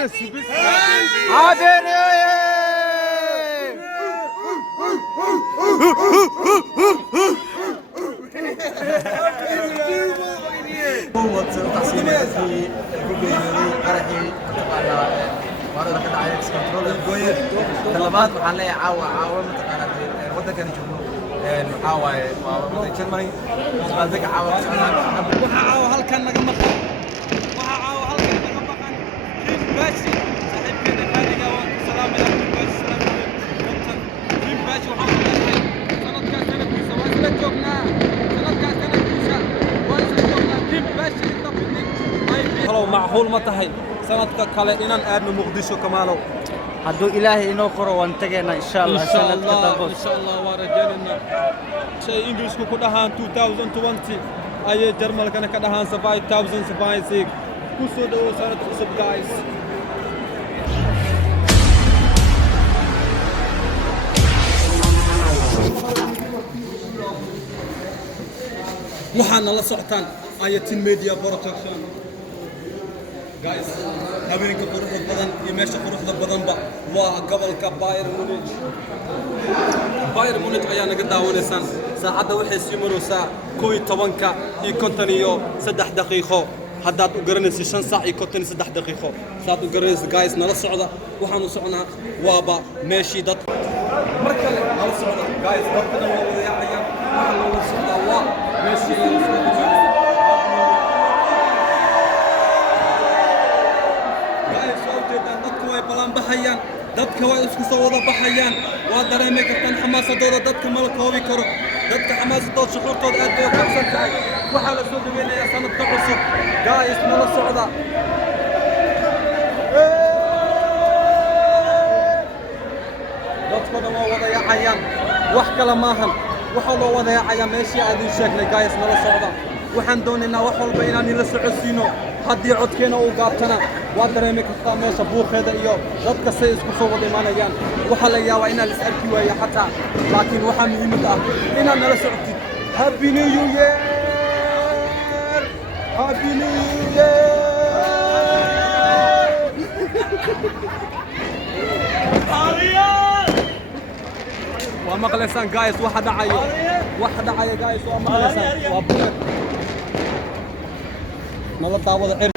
sana sürpriz. طلبات محلية عاوة متقنة ودك أنا شوفه عاوة شرمني بعدك عاوة وحاو هالكن نقمقن وحاو هالكن نقمقن كيف باشي صاحب كذا خالق سلام عليكم باشي سلام عليكم كيف باشي وحاو سنة كاسنة كيسة واسلة جوبنا سنة كاسنة كيسة واسلة جوبنا كيف باشي انت بدك هلو معقول ما تهي سنة كالي إنان آدم مقدشو كمالو hadduu ilaahay inoo qoro waan tagaynaa insha Allah sanadka dambe إن شاء الله ورجالنا شيء إنجليز كو كدهان 2020 أي جرمال كان كدهان 5076 كوسو دو سنة كوسب جايز waxaana la socotaan ayatin media production guys habeenka quruxda badan iyo meesha quruxda badanba waa gobolka Bayern Munich ayaa naga daawanaysaan saacadda waxay sii maraysaa 11:53 daqiiqo haddaad u garanaysid 5 saac iyo 53 daqiiqo saad u garanaysid guys nala socda waxaanu soconaa waaba meeshii dad markale nala socda guys dadkana waa wada yaacayaan waxa loola socdaa waa meeshii la socda dadku way balan baxayaan dadka way isku soo wada baxayaan waa dareemay kartaan xamaasadooda dadka ma la koobi karo dadka xamaasadooda shucuurtooda aad bay u kacsan tahay waxaa la soo dhaweynayaa sanadka cusub guys nala socda dadkooda waa wada yaacayaan wax kale maahan waxaa loo wada yaacayaa meeshii aad ii sheegnay guys nala socda waxaan doonaynaa wax walba inaan nila socodsiino haddii codkeena uu gaabtana waa dareemi kartaa meesha buuqeeda iyo dadka say isku soo wada imaanayaan waxaa la yaabaa inaan is arki waayo xataa laakiin waxaa muhiimad ah inaad nala socotid happy new year happy new year waa maqlaysaan guys waxa dhacaya guys waa maqlaysaan waa buuq nala daawada cir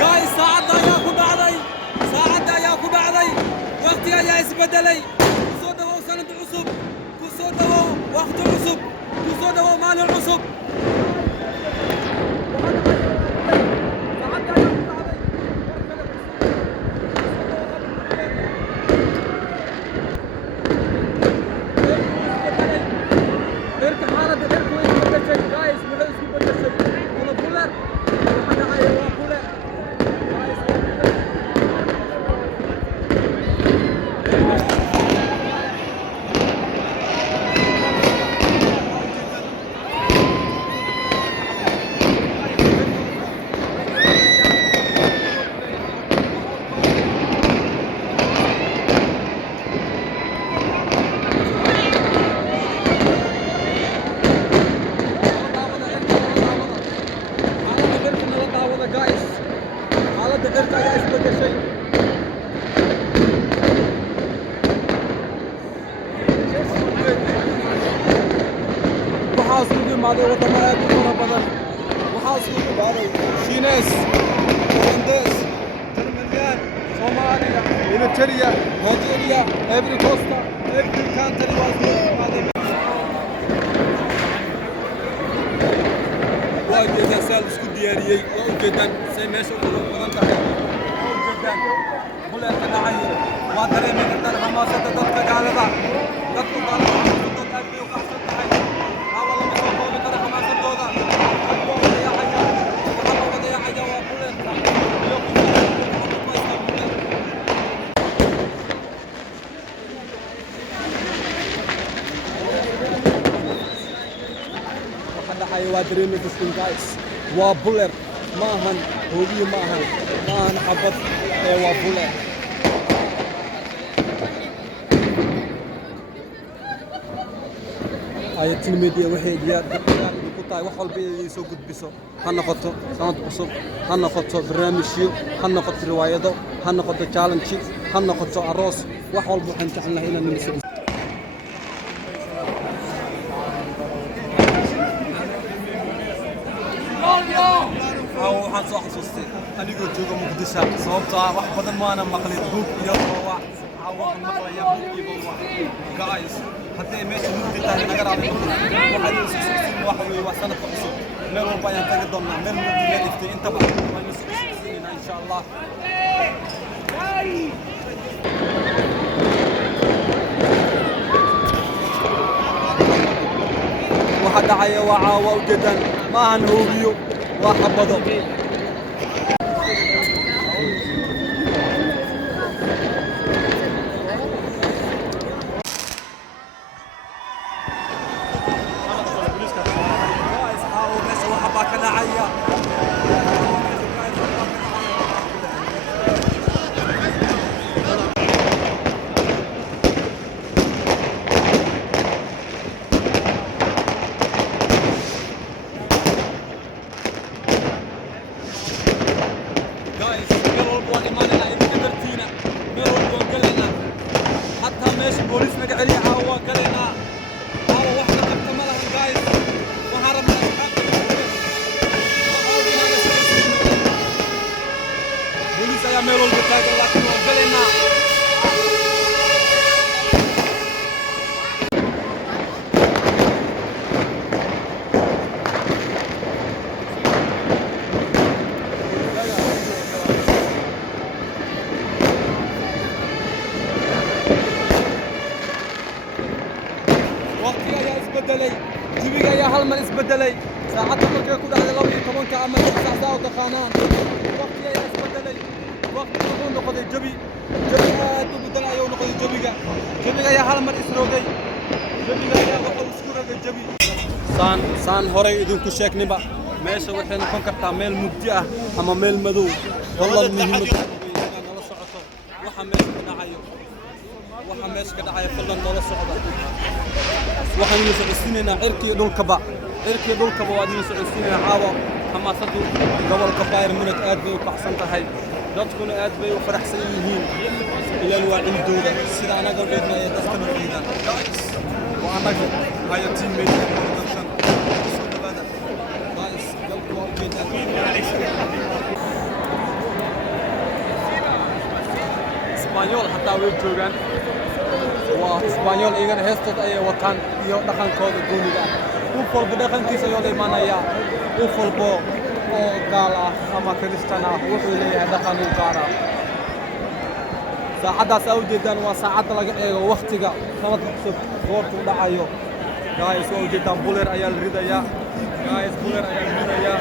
guys saacadda ayaa ku dhacday waqti ayaa isbedelay kusoo dhawow sanad cusub kusoo dhawow waqti cusub kusoo dhawow maalin cusub Shiines, Holandees, Germanian, Somalia, Eritrea, Nigeria, every costa, every country was welcome. Waa ujeedaan saa la isku diyaariyey waa ujeedaan say meesha ugu badan tahay waa ujeedaan buleelka dhacaya waa dareemi kartaan xamaasada dadka gaalada dadku gaalada dad aad bay u kacsan tahay hawa lama soo koobi karo xamaasadooda waa dareemi kartaan guys waa buleer maahan hoobiye maahan xabad ee waa buleer ayatin media waxay diyaar ku tahay wax walba ay soo gudbiso ha noqoto sanad cusub ha noqoto barnaamijyo ha noqoto riwaayado ha noqoto challenge ha noqoto aroos wax walba waxaan jecelnahay inaan nimiso waxaan soo xasuustay anigoo jooga muqdisho sababtoo ah wax badan maana maqlin buug iyo wax waxaan maqlayaa buug iyo wax guys haddii meesha mugdi tahay naga raacdo waxaan isku soo wax weey wax sanadka cusub meel walba ayaan tagi doonaa meel mugdi meel iftay inta badan waan isku soo insha Allah waxa dhacaya waa caawa ujeedaan ma ahan hoobiyo waa xabado جيبيك يا هالمر اسبدلي ساعات مركي كل هذا لو يكون كأما ساعة وتقانان وقت يا اسبدلي وقت يكون نقد جبي تبدل أيون نقد جبيك يا هالمر اسروجي جبيك يا وحول سكورة جبي سان هراي يدون كشاك نبا ماشي وحين نكون كتعمل مبدئة أما ميل مدو والله مهم وحماس كنعيو وحماس كنعيو كلنا نلا صعبة waxaan u socodsiinaynaa cirkii dhulkaba waa idin socodsiinaynaa caawa xamaasadu gobolka Bayern Munich aad bay u kacsan tahay dadkuna aad bay u faraxsan yihiin ilaa waa cindooda sida anaga weydna ee dadka weydaan waa anaga haya teammate production soo dhawaada guys galku waa weydaan Isbaanyool hataa way joogaan وإسبانيول إيجان هستود أي وطن يو دخان كود جونيدا وفول بدخان كيس يو ديمانايا وفول بو أو قالا أما كريستانا وحولي دخان وقارا ساعدا سأو جدا وساعدا لقى وقتها خلط حسب غورت ودعايو جايز سأو جدا بولر أيال ريدايا جايز بولر أيال ريدايا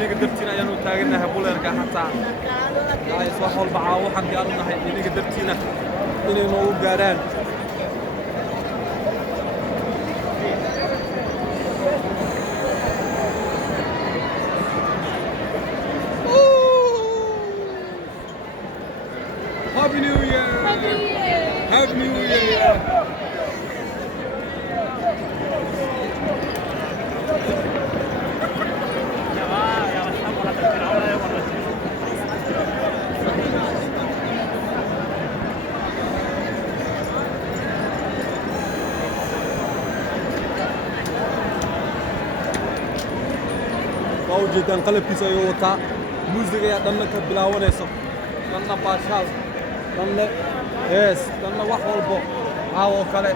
نقدرتين أيال نتاعنا بولر كحتا جايز وحول بعاو حن ديارنا هاي نقدرتين إني نو قارن Happy New Year! Happy New Year! جدا قلب كيسو يوتا موسيقى يا دنا كبلاونيسو دنا باشال دنا يس دنا wax walbo aawo kale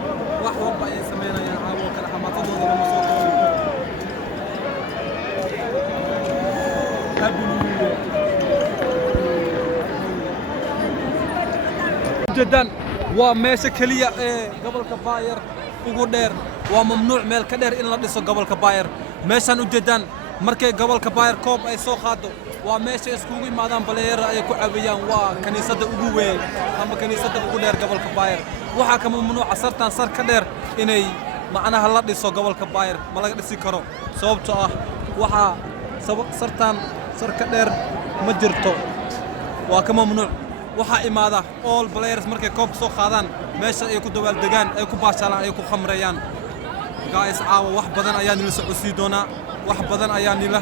wax walba ay sameynayaan aawo kale xamaatadooda lama soo koobo جدا وماشي كليا gobolka Bayer ugu dheer waa mamnuuc meel ka dheer in la dhiso gobolka Bayer meeshan u jeedaan markay gobolka Bayer koob ay soo qaado waa meesha iskugu imaadaan baleer ay ku caawiyaan waa kaniisada ugu weyn ama kaniisada ugu dheer gobolka Bayer waxa ka mamnuuc sartan sar ka dheer inay macnaha la dhiso gobolka Bayer ma laga dhisi karo sababtoo ah waxa sartan sar ka dheer ma jirto waa ka mamnuuc waxa imaada all players markay koob soo qaadaan meesha ay ku dawaal degaan ay ku baashaalaan ay ku khamreeyaan guys caawa wax badan ayaan nila socodsiin doonaa wax badan ayaan nila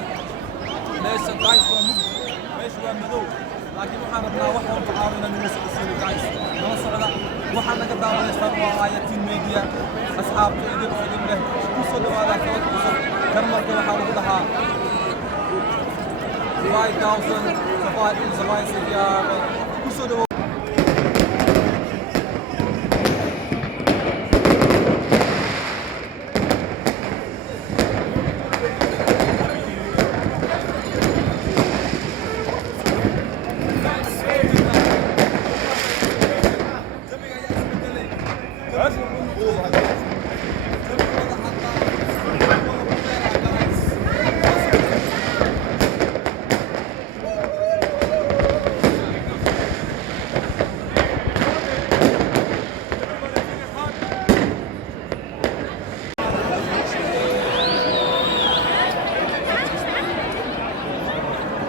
meesha guys waa mugdi meesha waa madow laakiin waxaan rabnaa wax walba caawina nila socodsiino guys nala socda waxaan naga daawanaysaan waa Ayatiin Media asxaabta idin leh ku soo dhawaada sabab cusub karmarka waxaa lagu dhahaa 5000 survive ku soo dhawaada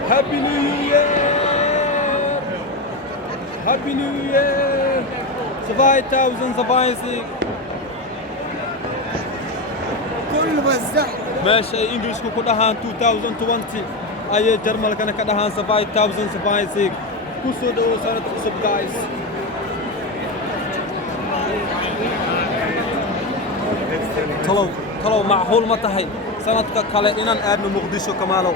Happy New Year! Happy New Year! Survive thousands of Isaac. كل بزح ماشي English ku dhahaan 2020 ayay Jarmalkana ka dhahaan survive thousands of Isaac. Ku soo dhawo sanad cusub guys. Talow macquul ma tahay sanadka kale inaan aadno Muqdisho kamaalow.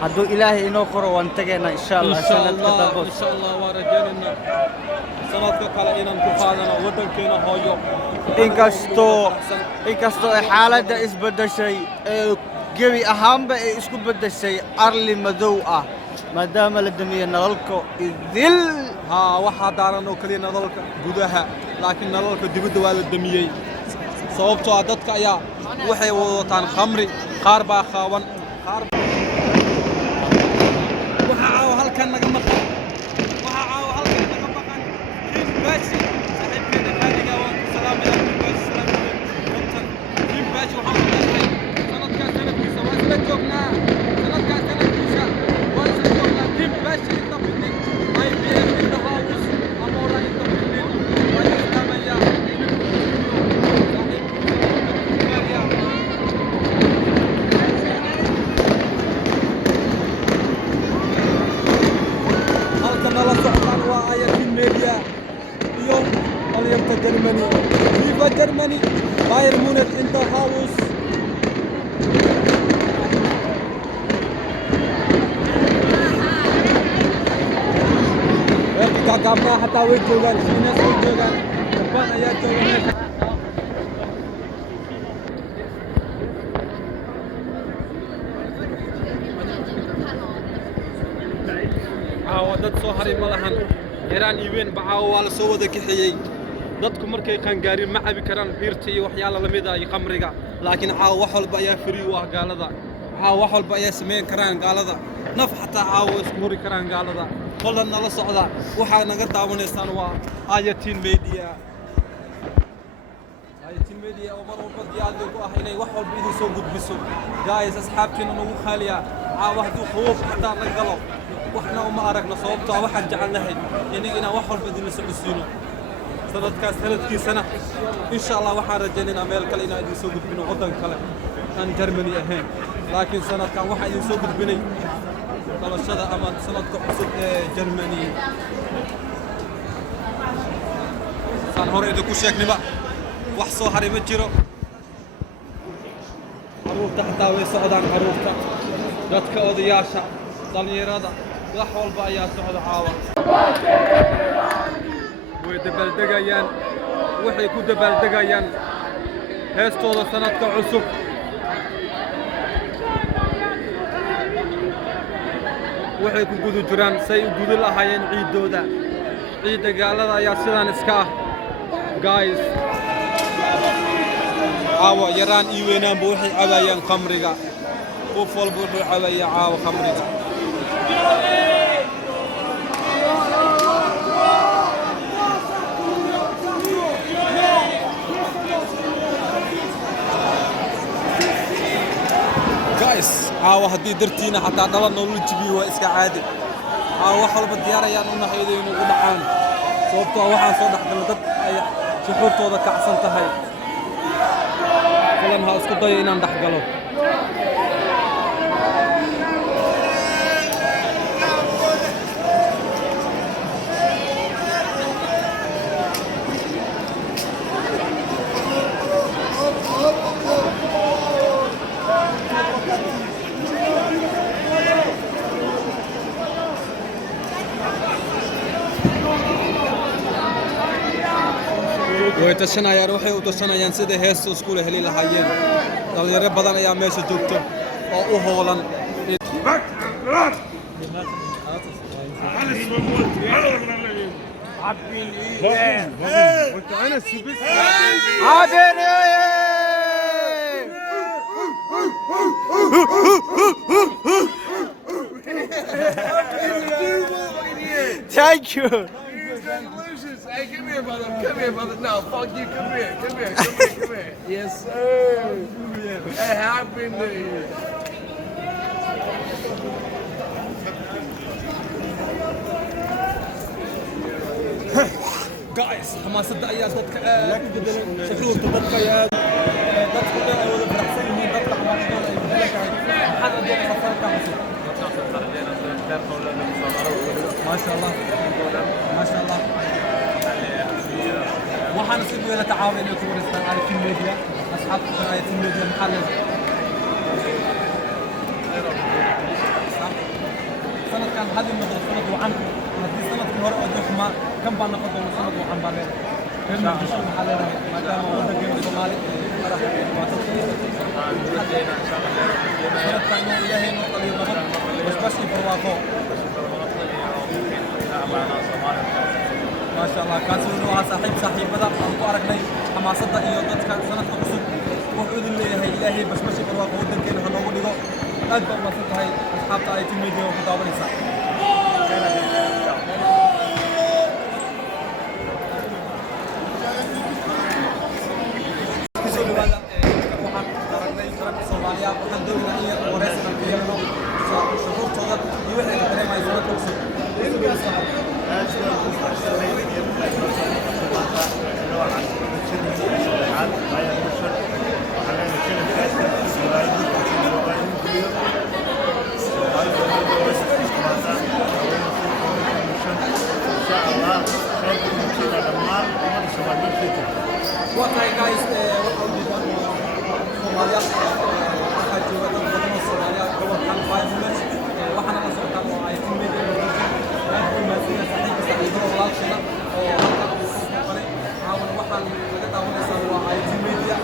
hadduu ilaahay inoo qoro waan tageynaa insha Allah sanadka dambe إن شاء الله ورجالنا سنة كلا إن نقفنا ودنكنا هايو inkastoo ay xaaladda isbedeshay gebi ahaanba ay isku bedeshay arli madow ah maadaama la damiyey nalalka idil ها واحد دارنا وكلنا نضلك جودها لكن نضلك دبده ولا دميي صوبته عددك يا وحي وطن خمري خاربا خاون خارب وحاو هل كان نجمقان وحاو هل كان نجمقان كيف باشي صاحب كده خالد وان سلام عليكم بس سلام عليكم كيف باشي وحاو سنة كان كيسا واسلك جوبنا سنة كان كيسا واسلك جوبنا كيف باشي انت بدك اي بي ام انت هاوس امورا انت بدك واي سلام يا نلا سعطان وآيتين ميديا اليوم جرماني فيفا جرماني بايرن مونخ انت هاوس كاكابنا حتى وين جوغان في ناس وين جوغان كبان ايات جوغان dad soo haray malahan yaraan iibeen bacaawo waa la soo wada kaxeeyay dadku markay qangaarin ma cabi karaan biirta iyo waxyaalo la mid ah iyo khamriga laakiin caawo wax walba ayaa free u ah gaalada caawo wax walba ayaa sameyn karaan gaalada naf xataa caawo isku hori karaan gaalada qolan nala socda waxa naga daawanaysaan waa Ayatiin Media oo mar walba diyaar u ah inay wax walba idin soo gudbiso guys asxaabtiina nagu khaaliya caawo hadduu khoof xataa la galo waxna uma aragna sababtoo waxaan jecelnahay inagina wax walba idin socodsiino sanadkiisana insha Allah waxaan rajaynaynaa meel kale inaan idin soo gudbino wadan kale aan Germany ahayn laakiin sanadkan waxaan idin soo gudbinay dalashada ama sanadka cusub ee Germany san hore idinku sheegnayba wax soo haray ma jiro caruurta xataa way socdaan caruurta dadka odayaasha dhalinyarada wax walba ayaa socda caawa way dabaaldegayaan waxay ku dabaaldegayaan heestooda sanadka cusub waxay ku gudu jiraan say u gudu lahaayeen ciidooda ciida gaalada ayaa sidaan iska ah guys caawa yaraan iyo weynaanba waxay cabayaan khamriga qof walba wuxuu cabayaa caawa khamriga guys caawa haddii dartiina xataa dhala nolol jibiyo waa iska caadi caawa wax walba diyaarayaan u nahay inay ugu dhacaan sababtoo waxaan soo dhaxgalay dad ay shuxuurtooda kacsan tahay badan ha isku dayo inaan dhex galo way tashanayaan waxay u tashanayaan sida heesta isku heli lahaayeen dhalinyaro badan ayaa meesha joogto oo u hoolan Thank you. Hey, come here, brother. Come here, brother. No, fuck you. Come here. Come here. Come here. Come here. Yes, sir. Hey, happy New Year. guys xamaasadda ayaa dadka aad u bedelay shucuurta dadka ayaa dadku ay wada faraxsan yihiin dadka xamaasadda ay bedelayaan maxaad adeeg safarka cusub ما شاء الله ما شاء الله waxaan si weyn la tacaawinay ku wareystaan IQ Media asxaabta IQ Media maxalli sanadkan hadii noqdo sanad wacan hadii sanadkii hore oo dhexma kan baan noqdo sanad wacan baan leeyahay kan disho maxalli maadaama waddankeena Soomaali sanadkan ilaahay noo qaliyo nabad wasbashi barwaaqo ما شاء الله كان سووا صاحب بدأ أركني حماسة إياه ضد كان سنة قصد وحود اللي هي إلهي بس ماشي بروا قود كين هنقول له أكبر مسك هاي أصحاب تاعي في الميديا ومتابعين صح كسولوا هذا وحن أركني فرق سوماليا وحن دولنا إياه ورئيسنا كيانو شهور توضع يوحنا كتير ما يزال قصد Okay guys, Somalia waxaa jooga dad badan oo Soomaaliya gobolkan 5 minutes waxaana la soo qaado ay ku mid walaalkeena oo halka uu ku qoray caawin waxaan laga daawanaysaa waa IT Media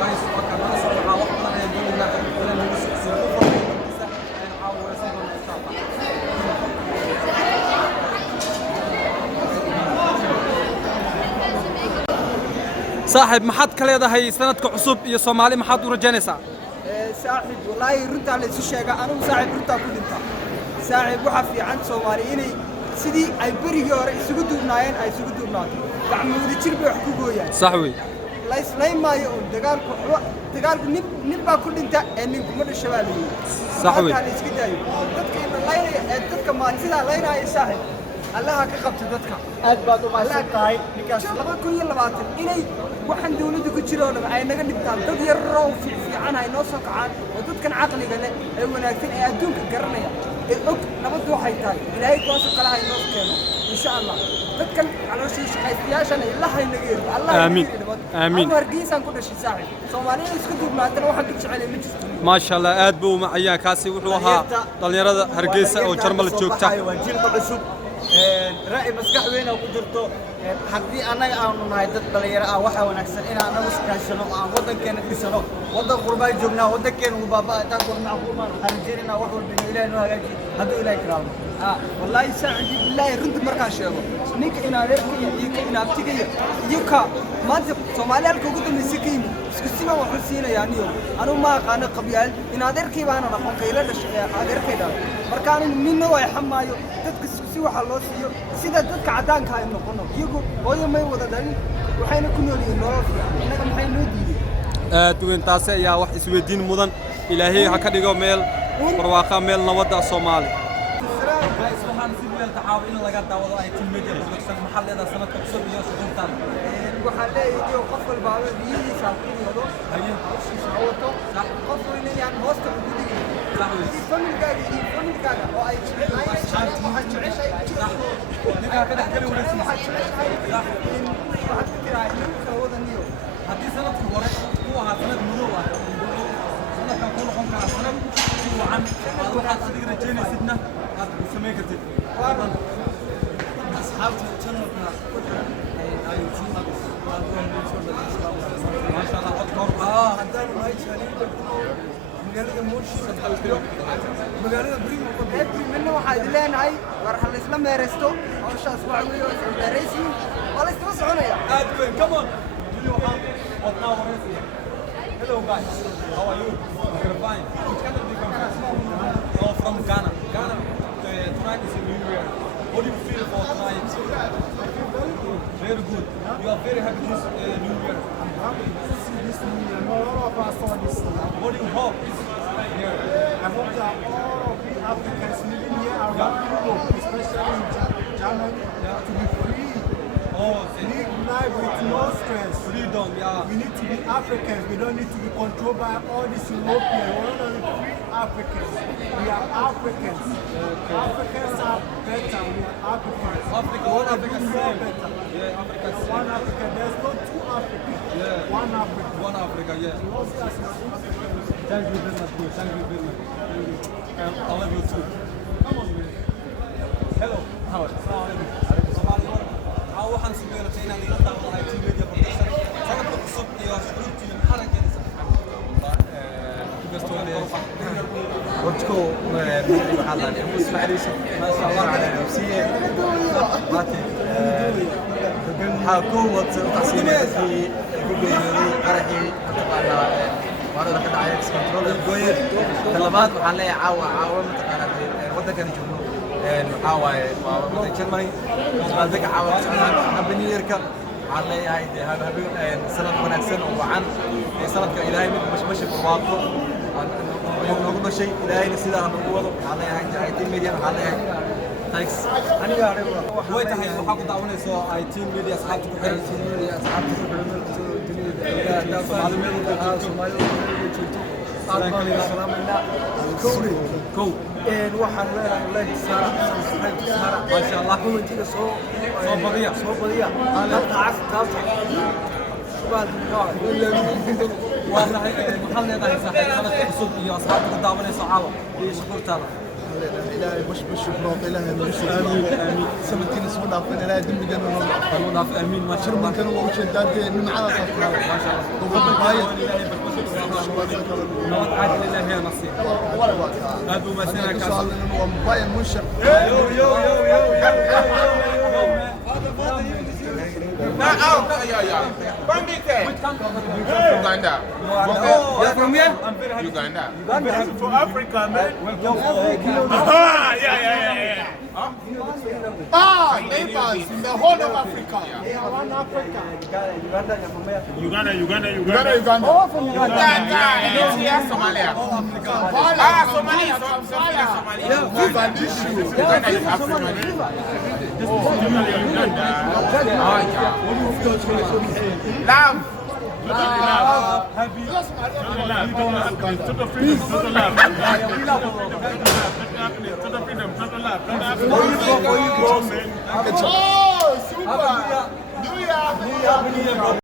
guys waxaan la soo waxa wax badan ay doonayaan inaan lagu soo qoraysa in caawinaysa insha Allah صاحب محد كليدا هي سنة كعصب يا صومالي محد ورجانيسا صاحب والله رنت على الشيء أنا صاحب رنت أقول أنت صاحب وحفي عن صوماليين سيدي أي بريجور يسقطوا بناين أي يسقطوا بناين تعملوا ذي تربي حقوقه يعني صحوي لا يسلم ما يقول دقال نبى كل أنت إنك مر الشبابي صحوي كان يسقط أيوه تذكر الله تذكر ما نسينا الله ينعي صاحب الله كقبت تذكر أكبر ما سكاي نكاس لما كل يلباتن إني waxaan dawladda ku jiroona ay naga dhigtaan dad yar oo fiican ay noo soo kacaan oo dadkan caqliga leh ee wanaagsan ee adduunka garanaya ee og nabad waxay tahay ilaahay toos kala hay noo keeno insha Allah dadkan calooshii shaqaystayaashan ilaahay naga yeero Allah aamin aamin wargiisan ku dhashay saaxiib Soomaaliya isku duubnaatana waxaan ka jecelay ma jirto ما شاء الله aad buu macayaan kaasi wuxuu ahaa dhalinyarada Hargeysa oo Jarmal joogta waa jiilka cusub ra'yi maskax weyn oo ku jirto haddii anaga aanu nahay dad dhalinyaro ah waxa wanaagsan in aan iskaashano aan wadankeena dhisano wadan qurbay joognaa wadankeena u baabaa taa ku macquul ma xariirina wax walba Ilaahay noo hagaaji haddii Ilaahay karaamo wallahi saaxiib billahi runta markaan sheego ninka inaad erkiyo iyo inaad tigiyo iyo ka maanta Soomaaliya halka ugu dambeysay ka yimid isku siba wax siinayaan iyo anu ma aqaan qabyal inaad erkiyo baana dhaqan qayla dhashay aad erkayda markaan ninna way xamaayo dadka si waxa loo siiyo sida dadka cadaanka ay noqono iyagu hooyo may wada dhalin waxayna ku nool yihiin nolol fiican inaga maxay noo diiday aad weyn taas ayaa wax isweydiin mudan Ilaahay ha ka dhigo meel barwaaqo meel nabadda Soomaali waxaan si weyn tacaawin laga daawado ay Media Production maxalleeda sanadka cusub iyo shuruurtan waxaan leeyahay qof walbaaba biyihiisa ku yado hawshiisa wato qof weyne yaan hoosta ugu dhigay familkaaga oo ay waxaan jeceshahay ninkaa ka dhex geli waraysiisa waxaad ku tiraa ninka wadaniyo haddii sanadkii hore uu ahaa sanad madow ah sanadkan ku noqon karaa sanad si wacan aad waxaad adiga rajaynaysidna aad ku samayn kartid asxaabta channelka ku xiran ay tiimada maasha allah cod kor haddaan nahay jaaliyada ku nool magaalada Moshi magaalada Brimo waxaa idin leenahay war hal isla meereysto hawshaas waxa weeye oo isla meereysiin waa la isla soconaya aad weyn come on wadnaa waraysiya hello guys how are you you're fine which country do you come from? Oh, from Ghana. Tonight is a new year. What do you feel for tonight? Very good. You are very happy this new year. I'm happy to see this new year. No, all of us saw this year. What do you hope is here? I hope that all of the Africans living here around Europe, especially in Germany, to be free. Oh, Live life with no stress. freedom, yeah. We need to be Africans. We don't need to be controlled by all these Europeans. We want to be free Africans. We are Africans. Africans are better. We are Africans. Africa, We one wanna Africa do more same. better. Yeah, Africa So same. one Africa. There's no two Africans. Yeah. One Africa. One Africa, yeah. We all see ourselves as Africans. Thank you very much, bro. Thank you very much. I love you too. Come on, man. Hello. How are you? waxaan sugeynaa inaan ila daawado IT media production sanadka cusub iyo shuruudtii xarageynaysa ودكو محل مسمع ليش ما شاء الله على نفسية باتي حكومة تحسين في جوجل قرحي طبعا وأنا لقد عايز كنترول الجوير طلبات محلية عاوة متقارنة وده كان يجمعوا عاوة وده كلمة هذاك عاوة حبني يركب على هذا سنة ونكسن وعن سنة إلهي مش بالواقع نقول شيء إلهي نسيدا نقوله على IT media على thanks أنا قاعد way tahay waxaa ku daawanayso IT media asxaabta ku xiran waxaan leeyahay ما شاء الله kumantiga soo badiya waa tahay maxaad leedahay saaxiib sanadka cusub iyo asxaabta ku daawanayso caawa iyo shukuurtaada إلهي بش بروق إلهي بش آمين آمين سمتين اسمه دافن إلهي دم بجنة الله في امين ما شاء شرم الله كانوا وش دادي من على صفنا ما شاء الله طبعا بايد نوت عادل لله يا نصيب ابو مسنا كاس سؤال إنه موبايل منشق يو يو يو يو Uganda. You're from here? Uganda. For Africa, man. Ah, neighbors in the whole of Africa. One Africa. Uganda. Uganda, Eritrea, Somalia. Somalia. Mogadishu. Uganda is Africa. Love. Oh, super. New Year.